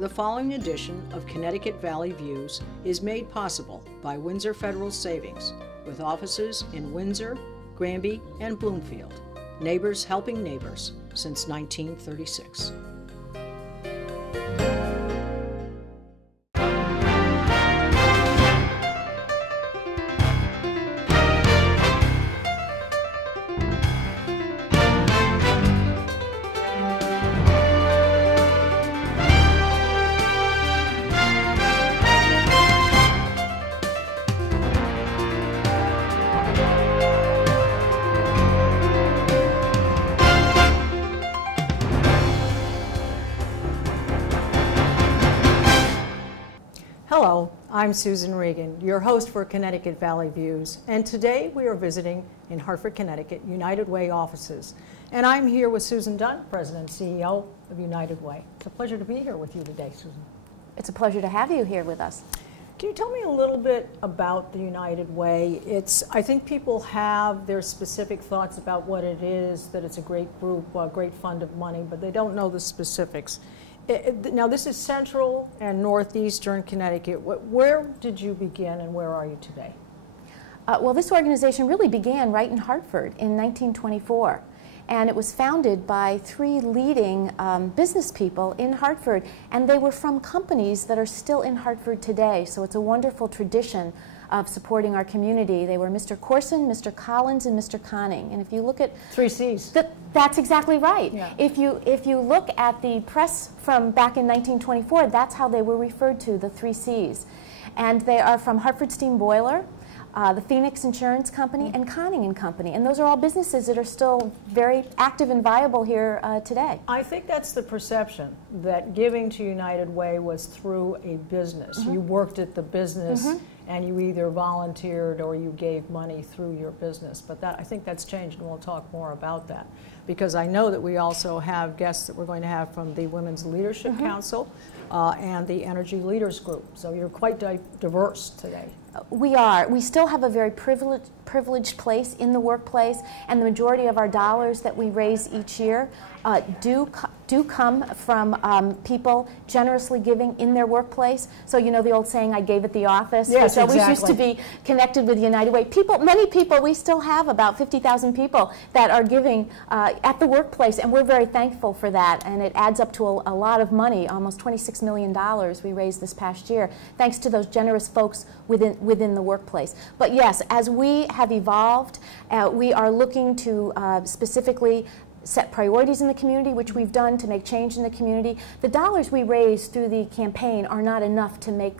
The following edition of Connecticut Valley Views is made possible by Windsor Federal Savings, with offices in Windsor, Granby, and Bloomfield. Neighbors helping neighbors since 1936. Hello, I'm Susan Regan, your host for Connecticut Valley Views, and today we are visiting in Hartford, Connecticut, United Way offices. And I'm here with Susan Dunn, President and CEO of United Way. It's a pleasure to be here with you today, Susan. It's a pleasure to have you here with us. Can you tell me a little bit about the United Way? I think people have their specific thoughts about what it is, that it's a great group, a great fund of money, but they don't know the specifics. Now, this is Central and Northeastern Connecticut. Where did you begin and where are you today? Well, this organization really began right in Hartford in 1924. And it was founded by three leading business people in Hartford. And they were from companies that are still in Hartford today. So it's a wonderful tradition of supporting our community. They were Mr. Corson, Mr. Collins, and Mr. Conning. And if you look at... 3 C's. That's exactly right. Yeah. If you look at the press from back in 1924, that's how they were referred to, the 3 C's. And they are from Hartford Steam Boiler, the Phoenix Insurance Company, and Conning and Company. And those are all businesses that are still very active and viable here today. I think that's the perception, that giving to United Way was through a business. Mm-hmm. You worked at the business, mm-hmm. and you either volunteered or you gave money through your business. But I think that's changed, and we'll talk more about that. Because I know that we also have guests that we're going to have from the Women's Leadership mm-hmm. Council and the Energy Leaders Group. So you're quite diverse today. We are. We still have a very privileged place in the workplace, and the majority of our dollars that we raise each year do come from people generously giving in their workplace. So you know the old saying, "I gave at the office." Yes, which always exactly. used to be connected with United Way. Many people, we still have about 50,000 people that are giving at the workplace, and we're very thankful for that. And it adds up to a lot of money, almost $26 million we raised this past year, thanks to those generous folks within the workplace. But yes, as we have evolved, we are looking to specifically set priorities in the community, which we've done to make change in the community. The dollars we raise through the campaign are not enough to make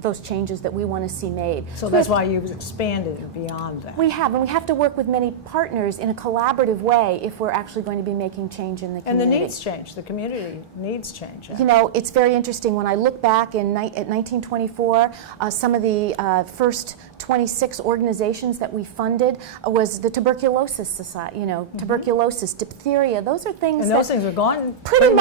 those changes that we want to see made. So that's why you've expanded beyond that. We have, and we have to work with many partners in a collaborative way if we're actually going to be making change in the community. And the needs change. The community needs change. You know, it's very interesting. When I look back at 1924, some of the first 26 organizations that we funded was the Tuberculosis Society, mm-hmm. tuberculosis, diphtheria, those are things and those things are gone? Pretty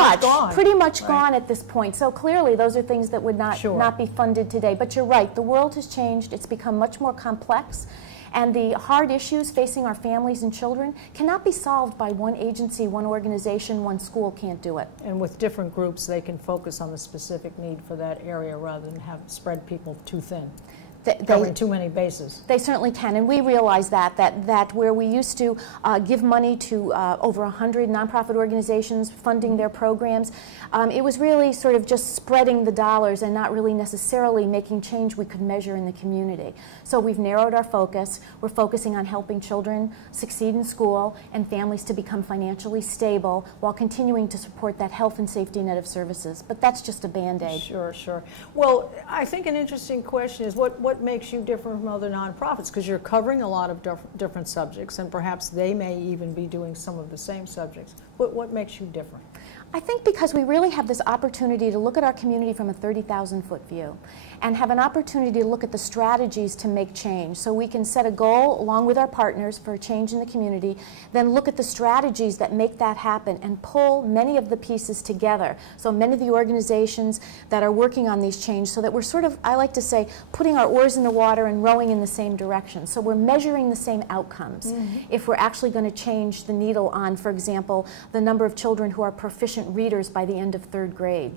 much gone at this point. So clearly those are things that would not be funded today. But you're right, the world has changed. It's become much more complex. And the hard issues facing our families and children cannot be solved by one agency, one organization, one school can't do it. And with different groups, they can focus on the specific need for that area rather than have spread people too thin. Covering too many bases. They certainly can, and we realize that where we used to give money to over 100 nonprofit organizations funding their programs, it was really sort of just spreading the dollars and not really necessarily making change we could measure in the community. So we've narrowed our focus. We're focusing on helping children succeed in school and families to become financially stable while continuing to support that health and safety net of services. But that's just a Band-Aid. Sure, sure. Well, I think an interesting question is what makes you different from other nonprofits? Because you're covering a lot of different subjects, and perhaps they may even be doing some of the same subjects. What makes you different? I think because we really have this opportunity to look at our community from a 30,000-foot view and have an opportunity to look at the strategies to make change. So we can set a goal along with our partners for a change in the community, then look at the strategies that make that happen and pull many of the pieces together. So many of the organizations that are working on these changes so that we're sort of, I like to say, putting our oars in the water and rowing in the same direction. So we're measuring the same outcomes. If we're actually going to change the needle on, for example, the number of children who are proficient readers by the end of 3rd grade.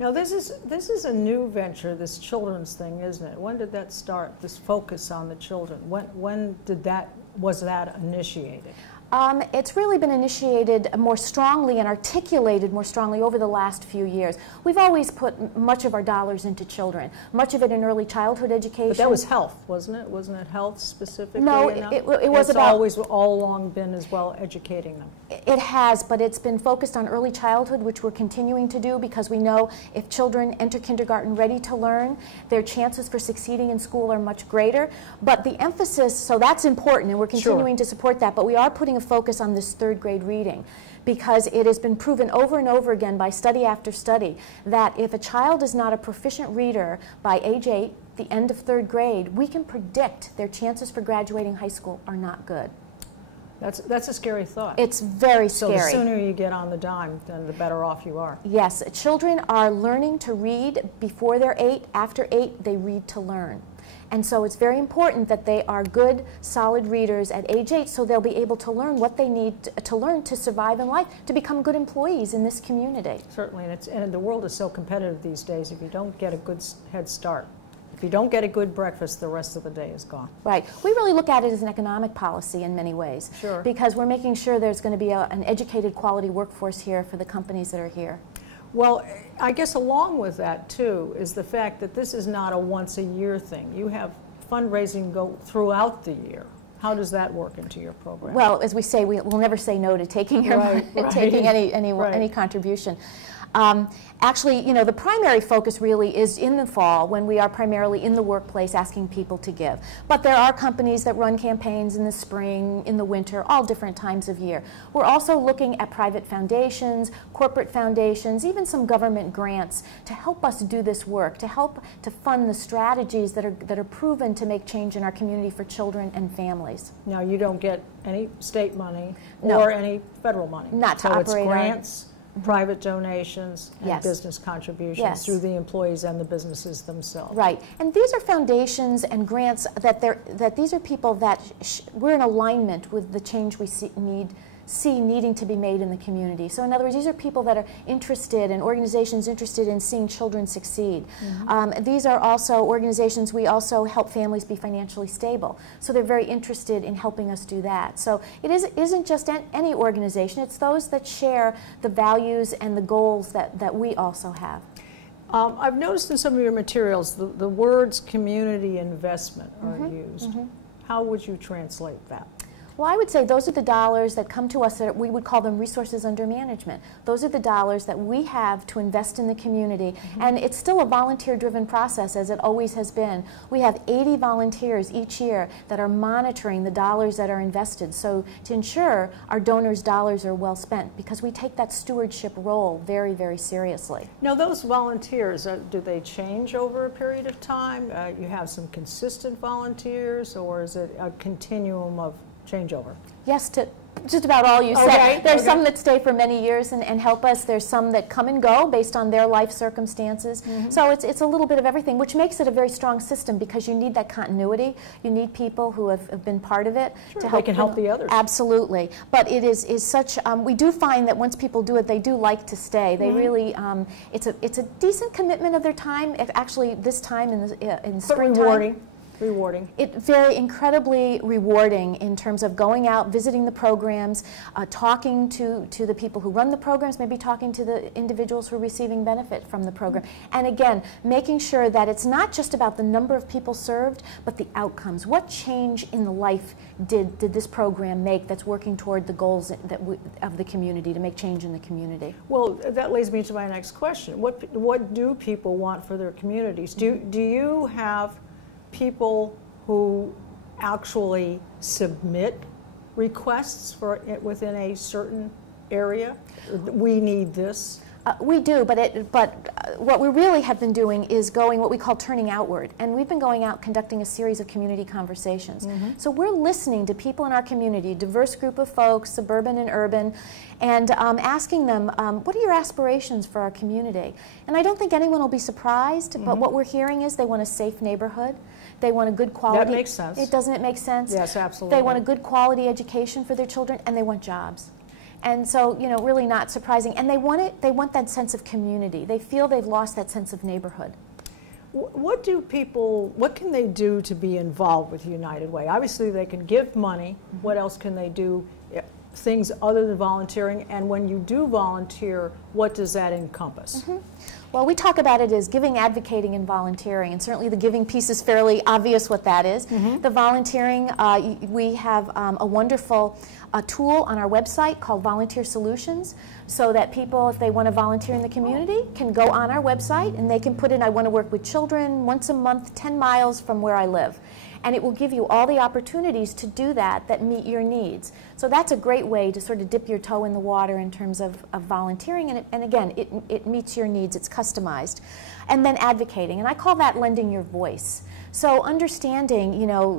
Now this is a new venture, this children's thing, isn't it? When did that start, this focus on the children? When was that initiated? It's really been initiated more strongly and articulated more strongly over the last few years. We've always put much of our dollars into children, much of it in early childhood education. But that was health, wasn't it? Wasn't it health specifically? No, it was it's always all along been as well educating them. It has, but it's been focused on early childhood, which we're continuing to do because we know if children enter kindergarten ready to learn, their chances for succeeding in school are much greater. But the emphasis, so that's important, and we're continuing to support that, but we are putting a focus on this third grade reading because it has been proven over and over again by study after study that if a child is not a proficient reader by age 8, the end of third grade, we can predict their chances for graduating high school are not good. That's a scary thought. It's very scary. So the sooner you get on the dime, then the better off you are. Yes, children are learning to read before they're 8. After 8, they read to learn. And so it's very important that they are good, solid readers at age 8 so they'll be able to learn what they need to learn to survive in life, to become good employees in this community. Certainly, and the world is so competitive these days. If you don't get a good head start, if you don't get a good breakfast, the rest of the day is gone. Right. We really look at it as an economic policy in many ways. Sure. Because we're making sure there's going to be an educated quality workforce here for the companies that are here. Well, I guess along with that, too, is the fact that this is not a once-a-year thing. You have fundraising go throughout the year. How does that work into your program? Well, as we say, we'll never say no to taking, taking any contribution. Actually, you know, the primary focus really is in the fall when we are primarily in the workplace asking people to give. But there are companies that run campaigns in the spring, in the winter, all different times of year. We're also looking at private foundations, corporate foundations, even some government grants to help us do this work, to help to fund the strategies that are proven to make change in our community for children and families. Now, you don't get any state money No. or any federal money. Not to so operate it's grants, private donations, and Yes. business contributions Yes. through the employees and the businesses themselves. Right, and these are foundations and grants that these are people that we're in alignment with the change we see needing to be made in the community. So in other words, these are people that are interested and organizations interested in seeing children succeed. These are also organizations, we also help families be financially stable. So they're very interested in helping us do that. So it isn't just any organization, it's those that share the values and the goals that we also have. I've noticed in some of your materials the words community investment are used. How would you translate that? Well, I would say those are the dollars that come to us that we would call them resources under management. Those are the dollars that we have to invest in the community. And it's still a volunteer-driven process, as it always has been. We have 80 volunteers each year that are monitoring the dollars that are invested, so to ensure our donors' dollars are well spent, because we take that stewardship role very, very seriously. Now, those volunteers, do they change over a period of time? You have some consistent volunteers, or is it a continuum of changeover? Yes, to just about all you said. Okay, There's some that stay for many years and help us. There's some that come and go based on their life circumstances. So it's a little bit of everything, which makes it a very strong system because you need that continuity. You need people who have been part of it Sure, to help. They can help the others. Absolutely. But it is such, we do find that once people do it, they do like to stay. They really, it's a decent commitment of their time. Actually, this time in But springtime. Rewarding. It's very incredibly rewarding in terms of going out, visiting the programs, talking to the people who run the programs, maybe talking to the individuals who are receiving benefit from the program. And again, making sure that it's not just about the number of people served, but the outcomes. What change in the life did this program make that's working toward the goals of the community, to make change in the community? Well, that leads me to my next question. What do people want for their communities? Do you have people who actually submit requests for it within a certain area? We need this. We do, but what we really have been doing is going what we call turning outward, and we've been going out conducting a series of community conversations. So we're listening to people in our community, a diverse group of folks, suburban and urban, and asking them, what are your aspirations for our community? And I don't think anyone will be surprised, but what we're hearing is they want a safe neighborhood. They want a good quality. That makes sense. Doesn't it make sense? Yes, absolutely. They want a good quality education for their children, and they want jobs. And so, you know, really not surprising. And they want that sense of community. They feel they've lost that sense of neighborhood. What can they do to be involved with United Way? Obviously they can give money. What else can they do? Things other than volunteering, and when you do volunteer, what does that encompass? Well, we talk about it as giving, advocating, and volunteering, and certainly the giving piece is fairly obvious what that is. The volunteering, we have a wonderful tool on our website called Volunteer Solutions, so that people, if they want to volunteer in the community, can go on our website and they can put in, I want to work with children once a month, 10 miles from where I live. And it will give you all the opportunities to do that meet your needs. So that's a great way to sort of dip your toe in the water in terms of volunteering. And again, it meets your needs. It's customized. And then advocating. And I call that lending your voice. So understanding, you know,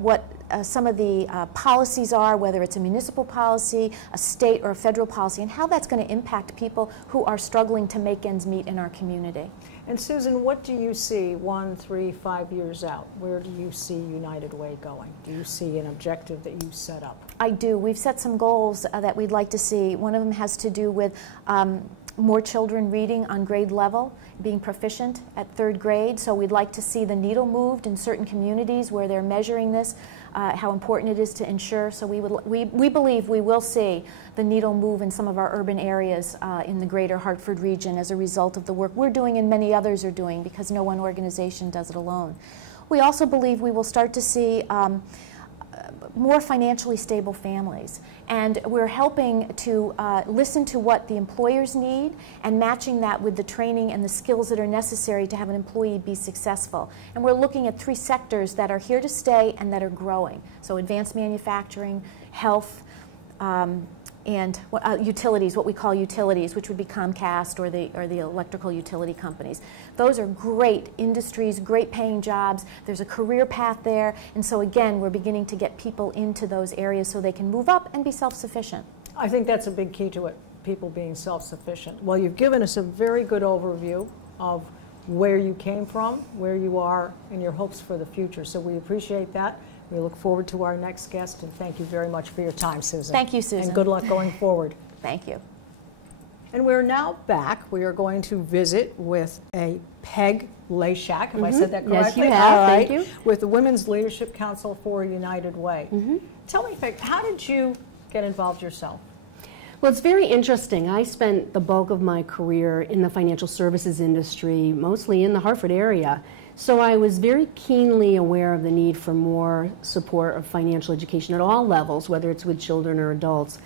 what some of the policies are, whether it's a municipal policy, a state or a federal policy, and how that's going to impact people who are struggling to make ends meet in our community. And Susan, what do you see 1, 3, 5 years out? Where do you see United Way going? Do you see an objective that you set up? I do. We've set some goals that we'd like to see. One of them has to do with more children reading on grade level, being proficient at 3rd grade. So we'd like to see the needle moved in certain communities where they're measuring this, how important it is to ensure. So we believe we will see the needle move in some of our urban areas in the greater Hartford region as a result of the work we're doing and many others are doing, because no one organization does it alone. We also believe we will start to see more financially stable families. And we're helping to listen to what the employers need and matching that with the training and the skills that are necessary to have an employee be successful. And we're looking at 3 sectors that are here to stay and that are growing. So advanced manufacturing, health, and utilities, what we call utilities, which would be Comcast or the electrical utility companies. Those are great industries, great paying jobs. There's a career path there, and so again, we're beginning to get people into those areas so they can move up and be self-sufficient. I think that's a big key to it, people being self-sufficient. Well, you've given us a very good overview of where you came from, where you are, and your hopes for the future, so we appreciate that. We look forward to our next guest, and thank you very much for your time, Susan. Thank you, Susan. And good luck going forward. Thank you. And we're now back. We are going to visit with a Peg Lashak. Have I said that correctly? Yes, you have. All right. Thank you. With the Women's Leadership Council for United Way. Tell me, Peg, how did you get involved yourself? Well, it's very interesting. I spent the bulk of my career in the financial services industry, mostly in the Hartford area. So I was very keenly aware of the need for more support of financial education at all levels, whether it's with children or adults.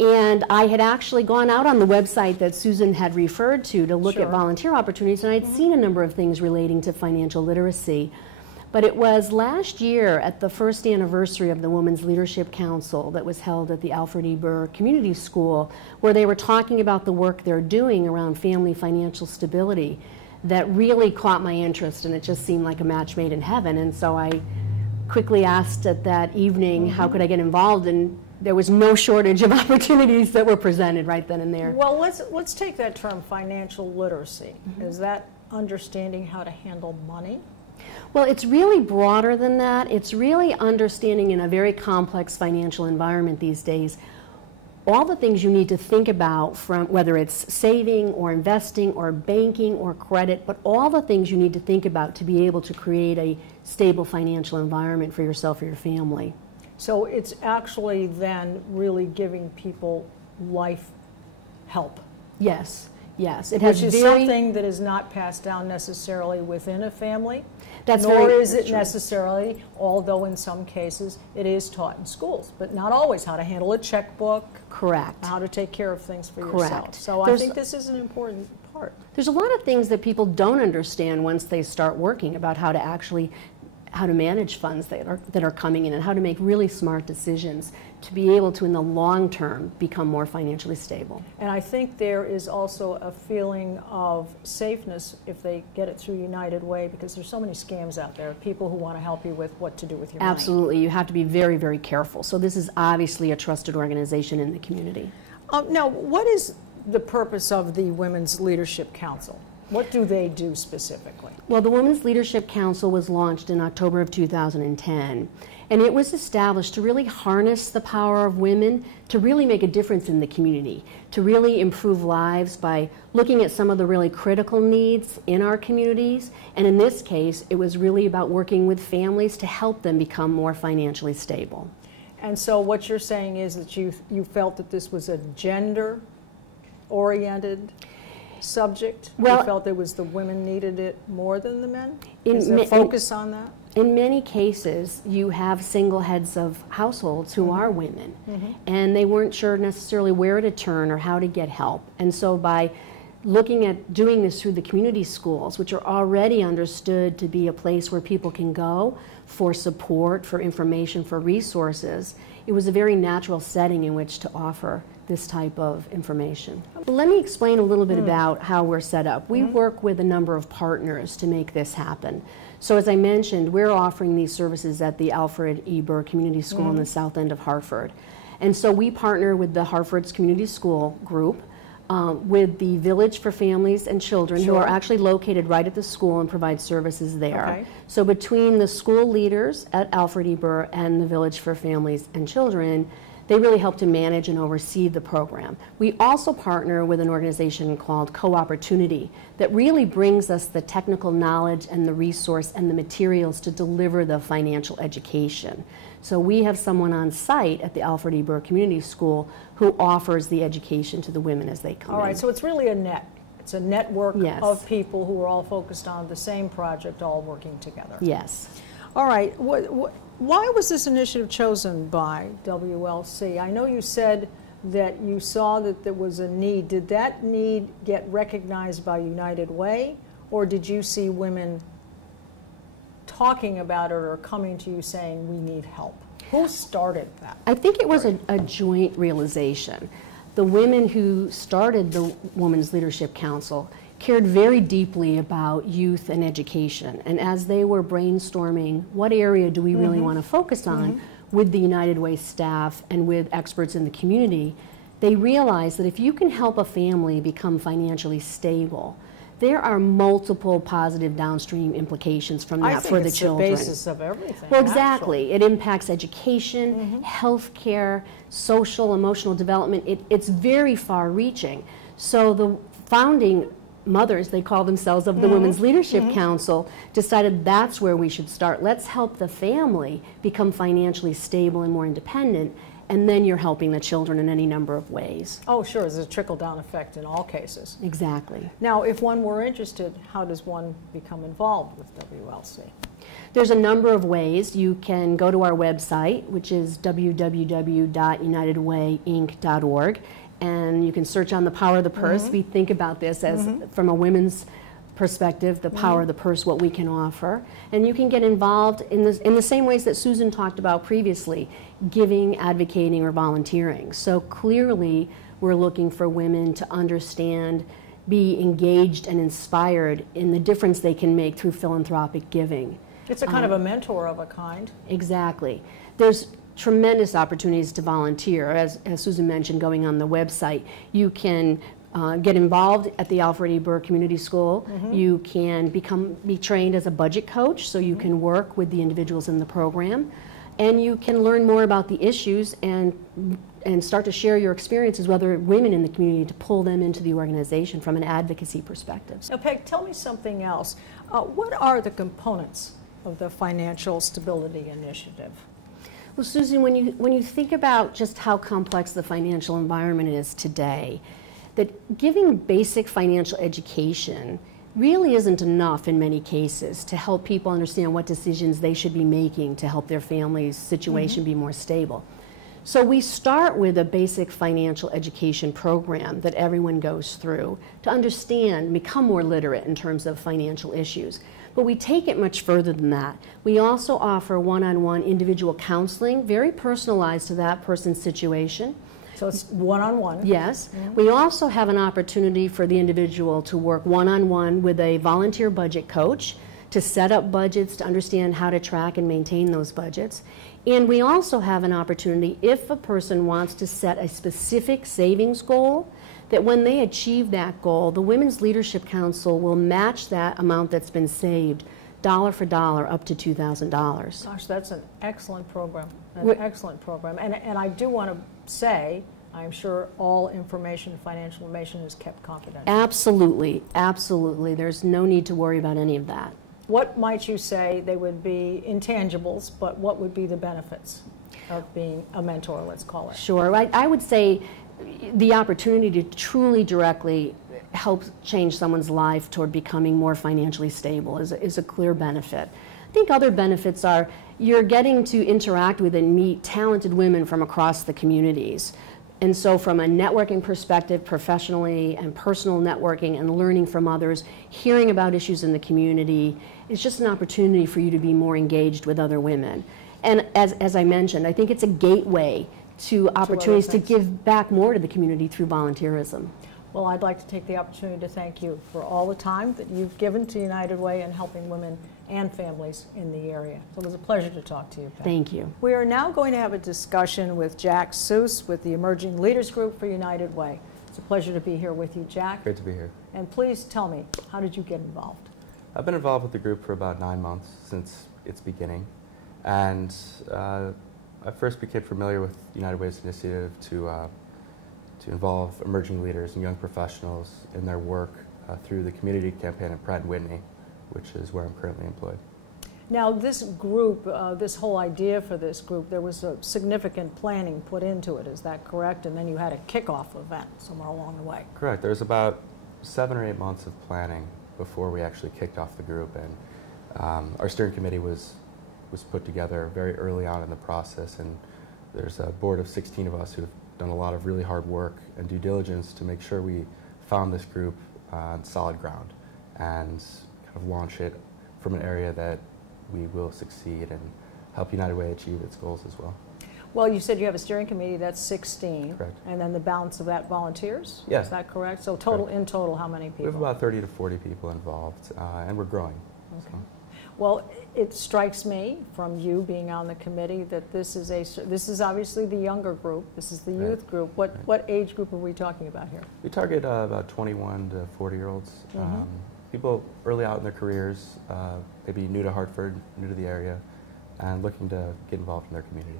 And I had actually gone out on the website that Susan had referred to look at volunteer opportunities, and I'd seen a number of things relating to financial literacy. But it was last year at the first anniversary of the Women's Leadership Council that was held at the Alfred E. Burr Community School, where they were talking about the work they're doing around family financial stability, that really caught my interest, and it just seemed like a match made in heaven. And so I quickly asked at that evening, how could I get involved? And there was no shortage of opportunities that were presented right then and there. Well, let's take that term, financial literacy. Is that understanding how to handle money? Well, it's really broader than that. It's really understanding in a very complex financial environment these days all the things you need to think about, from whether it's saving or investing or banking or credit, but all the things you need to think about to be able to create a stable financial environment for yourself or your family. So it's actually then really giving people life help. Yes, yes. It has something that is not passed down necessarily within a family. Nor is it necessarily, although in some cases it is taught in schools, but not always, how to handle a checkbook. Correct. How to take care of things for Correct. yourself. So I think this is an important part. There's a lot of things that people don't understand once they start working about how to manage funds that are coming in and how to make really smart decisions to be able to, in the long term, become more financially stable. And I think there is also a feeling of safeness if they get it through United Way, because there's so many scams out there, people who want to help you with what to do with your money. Absolutely. You have to be very, very careful. So this is obviously a trusted organization in the community. Now, what is the purpose of the Women's Leadership Council? What do they do specifically? Well, the Women's Leadership Council was launched in October of 2010, and it was established to really harness the power of women to really make a difference in the community, to really improve lives by looking at some of the really critical needs in our communities. And in this case, it was really about working with families to help them become more financially stable. And so what you're saying is that you felt that this was a gender-oriented subject? Well, you felt it was the women needed it more than the men? Is there focus on that? In many cases, you have single heads of households who are women, and they weren't sure necessarily where to turn or how to get help. And so by looking at doing this through the community schools, which are already understood to be a place where people can go for support, for information, for resources, it was a very natural setting in which to offer this type of information. But let me explain a little bit about how we're set up. We work with a number of partners to make this happen. So as I mentioned, we're offering these services at the Alfred E. Burr Community School in the south end of Hartford. And so we partner with the Hartford's Community School group, with the Village for Families and Children, who are actually located right at the school and provide services there. Okay. So between the school leaders at Alfred E. Burr and the Village for Families and Children, they really help to manage and oversee the program. We also partner with an organization called Co-Opportunity that really brings us the technical knowledge and the resource and the materials to deliver the financial education. So we have someone on site at the Alfred E. Burr Community School who offers the education to the women as they come in. All right, so it's really a net. It's a network of people who are all focused on the same project, all working together. Yes. All right. Why was this initiative chosen by WLC? I know you said that you saw that there was a need. Did that need get recognized by United Way, or did you see women talking about it or coming to you saying, we need help? Who started that? I think it was a joint realization. The women who started the Women's Leadership Council cared very deeply about youth and education. And as they were brainstorming, what area do we really want to focus on with the United Way staff and with experts in the community, they realized that if you can help a family become financially stable, there are multiple positive downstream implications from that for the children. I think it's the basis of everything. Well, exactly. It impacts education, health care, social, emotional development. It's very far-reaching. So the founding mothers, they call themselves, of the Women's Leadership Council, decided that's where we should start. Let's help the family become financially stable and more independent, and then you're helping the children in any number of ways. Oh, sure. There's a trickle-down effect in all cases. Exactly. Now, if one were interested, how does one become involved with WLC? There's a number of ways. You can go to our website, which is www.unitedwayinc.org, and you can search on the power of the purse. We think about this as, from a women's perspective, the power of the purse, what we can offer. And you can get involved in the same ways that Susan talked about previously, giving, advocating, or volunteering. So clearly, we're looking for women to understand, be engaged and inspired in the difference they can make through philanthropic giving. It's a kind of a mentor of a kind. Exactly. There's tremendous opportunities to volunteer. As Susan mentioned, going on the website, you can get involved at the Alfred E. Burr Community School. You can be trained as a budget coach, so you can work with the individuals in the program. And you can learn more about the issues and start to share your experiences with other women in the community to pull them into the organization from an advocacy perspective. Now, Peg, tell me something else. What are the components of the Financial Stability Initiative? Well, Susan, when you think about just how complex the financial environment is today, that giving basic financial education really isn't enough in many cases to help people understand what decisions they should be making to help their family's situation be more stable. So we start with a basic financial education program that everyone goes through to understand, become more literate in terms of financial issues. But we take it much further than that. We also offer one-on-one individual counseling, very personalized to that person's situation. So it's one-on-one. Yes. We also have an opportunity for the individual to work one-on-one with a volunteer budget coach to set up budgets, to understand how to track and maintain those budgets. And we also have an opportunity, if a person wants to set a specific savings goal, that when they achieve that goal, the Women's Leadership Council will match that amount that's been saved, dollar for dollar, up to $2,000. Gosh, that's an excellent program, excellent program. And I do want to say, I'm sure all information, financial information, is kept confidential. Absolutely, absolutely. There's no need to worry about any of that. What might you say they would be intangibles, but what would be the benefits of being a mentor, let's call it? Sure. I would say the opportunity to truly directly help change someone's life toward becoming more financially stable is a clear benefit. I think other benefits are you're getting to interact with and meet talented women from across the communities. And so from a networking perspective, professionally and personal networking and learning from others, hearing about issues in the community, it's just an opportunity for you to be more engaged with other women. And as I mentioned, I think it's a gateway to opportunities to give back more to the community through volunteerism. Well, I'd like to take the opportunity to thank you for all the time that you've given to United Way and helping women and families in the area. So it was a pleasure to talk to you, Pat. Thank you. We are now going to have a discussion with Jack Seuss with the Emerging Leaders Group for United Way. It's a pleasure to be here with you, Jack. Great to be here. And please tell me, how did you get involved? I've been involved with the group for about 9 months since its beginning. And I first became familiar with United Way's initiative to involve emerging leaders and young professionals in their work through the community campaign at Pratt & Whitney, which is where I'm currently employed. Now, this group, this whole idea for this group, there was a significant planning put into it, is that correct? And then you had a kickoff event somewhere along the way. Correct. There was about 7 or 8 months of planning before we actually kicked off the group, and our steering committee was put together very early on in the process, and there's a board of 16 of us who have done a lot of really hard work and due diligence to make sure we found this group on solid ground and kind of launch it from an area that we will succeed and help United Way achieve its goals as well. Well, you said you have a steering committee, that's 16. Correct. And then the balance of that volunteers? Yes. Is that correct? So total, Correct. In total, how many people? We have about 30 to 40 people involved, and we're growing. Okay. So. Well, it strikes me from you being on the committee that this is obviously the younger group. This is the youth group. What age group are we talking about here? We target about 21 to 40-year-olds. People early out in their careers, maybe new to Hartford, new to the area, and looking to get involved in their community.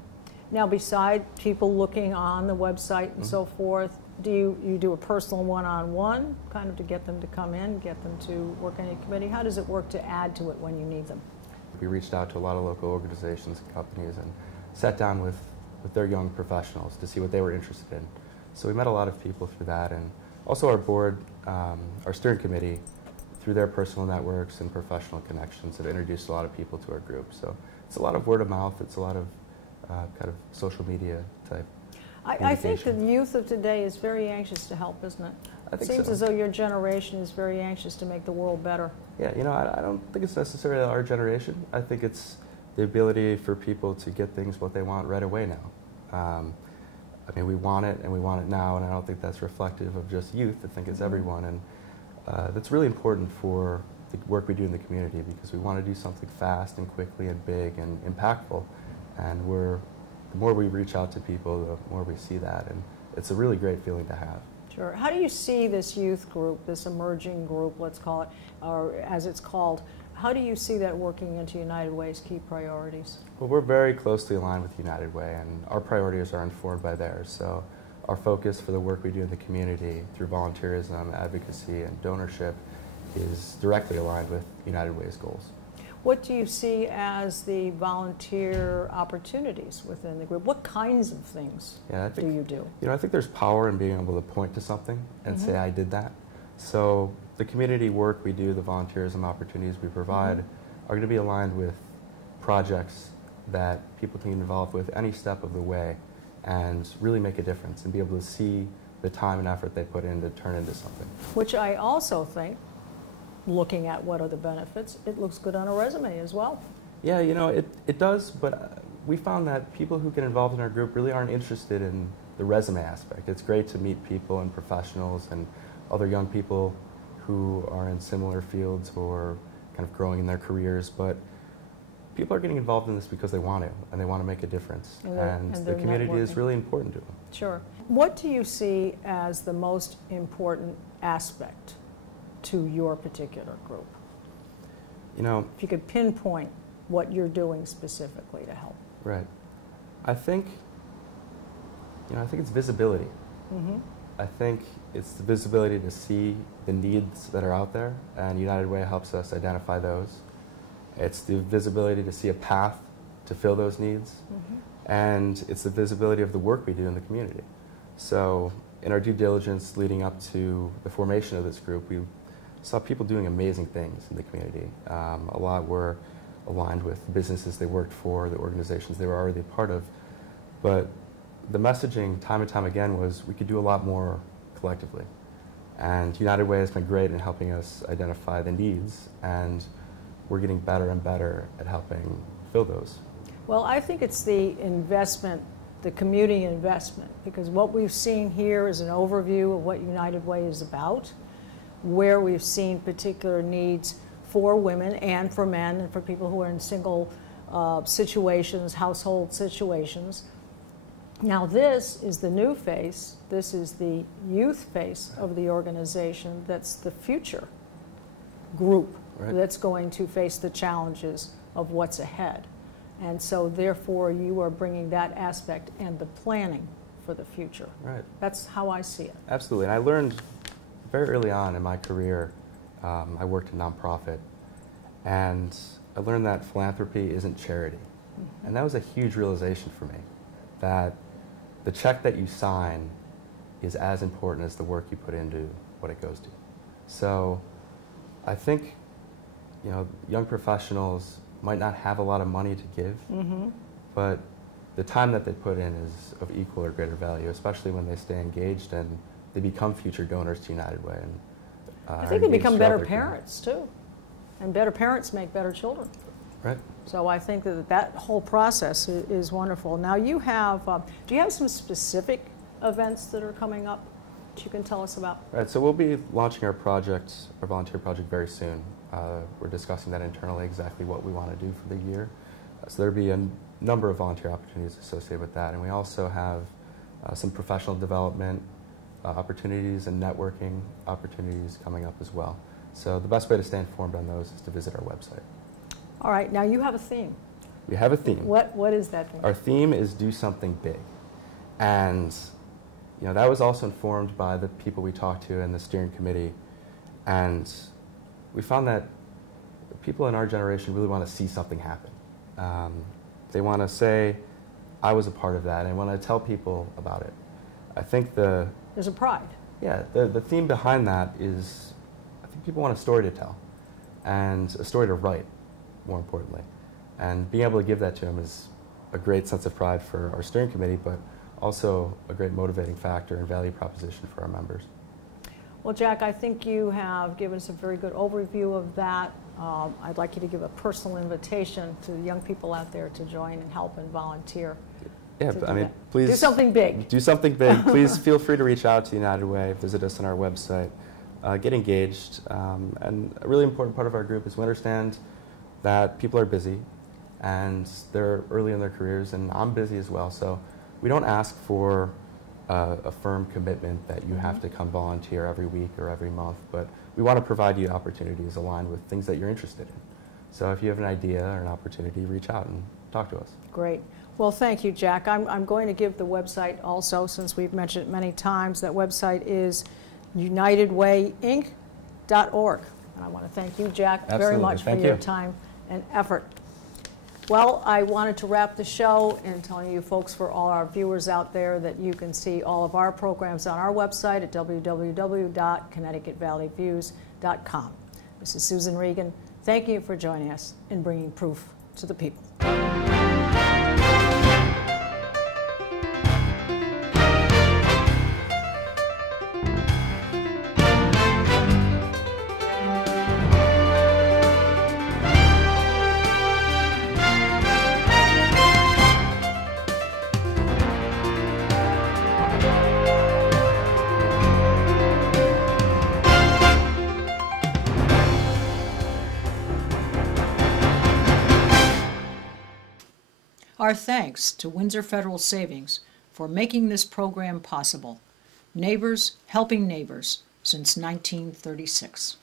Now, beside people looking on the website and so forth, do you do a personal one-on-one kind of to get them to come in, get them to work in a committee? How does it work to add to it when you need them? We reached out to a lot of local organizations and companies and sat down with their young professionals to see what they were interested in. So we met a lot of people through that, and also our board, our steering committee, through their personal networks and professional connections, have introduced a lot of people to our group. So it's a lot of word of mouth, it's a lot of kind of social media type. I think the youth of today is very anxious to help, isn't it? I think it seems so. as though your generation is very anxious to make the world better. Yeah, you know, I don't think it's necessarily our generation. I think it's the ability for people to get things what they want right away now. I mean, we want it, and we want it now, and I don't think that's reflective of just youth. I think it's everyone, and that's really important for the work we do in the community, because we want to do something fast and quickly and big and impactful, and the more we reach out to people, the more we see that, and it's a really great feeling to have. Sure. How do you see this youth group, this emerging group, let's call it, or as it's called, how do you see that working into United Way's key priorities? Well, we're very closely aligned with United Way, and our priorities are informed by theirs. So our focus for the work we do in the community through volunteerism, advocacy, and donorship is directly aligned with United Way's goals. What do you see as the volunteer opportunities within the group? What kinds of things do you do? You know, I think there's power in being able to point to something and say, I did that. So the community work we do, the volunteerism opportunities we provide are going to be aligned with projects that people can get involved with any step of the way and really make a difference and be able to see the time and effort they put in to turn into something. Which I also think, looking at what are the benefits, it looks good on a resume as well. Yeah, you know, it does, but we found that people who get involved in our group really aren't interested in the resume aspect. It's great to meet people and professionals and other young people who are in similar fields or kind of growing in their careers, but people are getting involved in this because they want to, and they want to make a difference. And the community networking is really important to them. Sure. What do you see as the most important aspect to your particular group? You know, if you could pinpoint what you're doing specifically to help. Right. I think, I think it's visibility. Mm-hmm. I think it's the visibility to see the needs that are out there, and United Way helps us identify those. It's the visibility to see a path to fill those needs, mm-hmm. and it's the visibility of the work we do in the community. So in our due diligence leading up to the formation of this group, we saw people doing amazing things in the community. A lot were aligned with businesses they worked for, the organizations they were already a part of, but the messaging time and time again was we could do a lot more collectively. And United Way has been great in helping us identify the needs, and we're getting better and better at helping fill those. Well, I think it's the investment, the community investment, because what we've seen here is an overview of what United Way is about, where we've seen particular needs for women and for men and for people who are in single situations, household situations. Now this is the new face, this is the youth face of the organization that's the future group that's going to face the challenges of what's ahead. And so therefore you are bringing that aspect and the planning for the future. Right. That's how I see it. Absolutely. And I learned very early on in my career, I worked in nonprofit, and I learned that philanthropy isn't charity. Mm-hmm. And that was a huge realization for me, that the check that you sign is as important as the work you put into what it goes to. So I think, young professionals might not have a lot of money to give, mm-hmm. but the time that they put in is of equal or greater value, especially when they stay engaged and they become future donors to United Way. And, I think they become better parents too, and better parents make better children. Right. So I think that whole process is wonderful. Now you have, do you have some specific events that are coming up that you can tell us about? Right, so we'll be launching our project, our volunteer project, very soon. We're discussing that internally, exactly what we want to do for the year. So there'll be a number of volunteer opportunities associated with that. And we also have some professional development opportunities and networking opportunities coming up as well. So the best way to stay informed on those is to visit our website. All right, now you have a theme. We have a theme. What is that theme? Our theme is do something big. And that was also informed by the people we talked to in the steering committee. And we found that people in our generation really want to see something happen. They want to say, I was a part of that, and want to tell people about it. I think there's a pride. Yeah, the theme behind that is, I think people want a story to tell, and a story to write, more importantly. And being able to give that to them is a great sense of pride for our steering committee, but also a great motivating factor and value proposition for our members. Well, Jack, I think you have given us a very good overview of that. I'd like you to give a personal invitation to the young people out there to join and help and volunteer. Yeah, I mean, please do something big. Do something big. Please feel free to reach out to United Way, visit us on our website, get engaged. And a really important part of our group is we understand that people are busy and they're early in their careers, and I'm busy as well. So we don't ask for a firm commitment that you have to come volunteer every week or every month, but we want to provide you opportunities aligned with things that you're interested in. So if you have an idea or an opportunity, reach out and talk to us. Great. Well, thank you, Jack. I'm going to give the website also, since we've mentioned it many times. That website is unitedwayinc.org. And I want to thank you, Jack, very much for your time and effort. Well, I wanted to wrap the show in telling you folks, for all our viewers out there, that you can see all of our programs on our website at www.connecticutvalleyviews.com. This is Susan Regan. Thank you for joining us in bringing proof to the people. Our thanks to Windsor Federal Savings for making this program possible. Neighbors helping neighbors since 1936.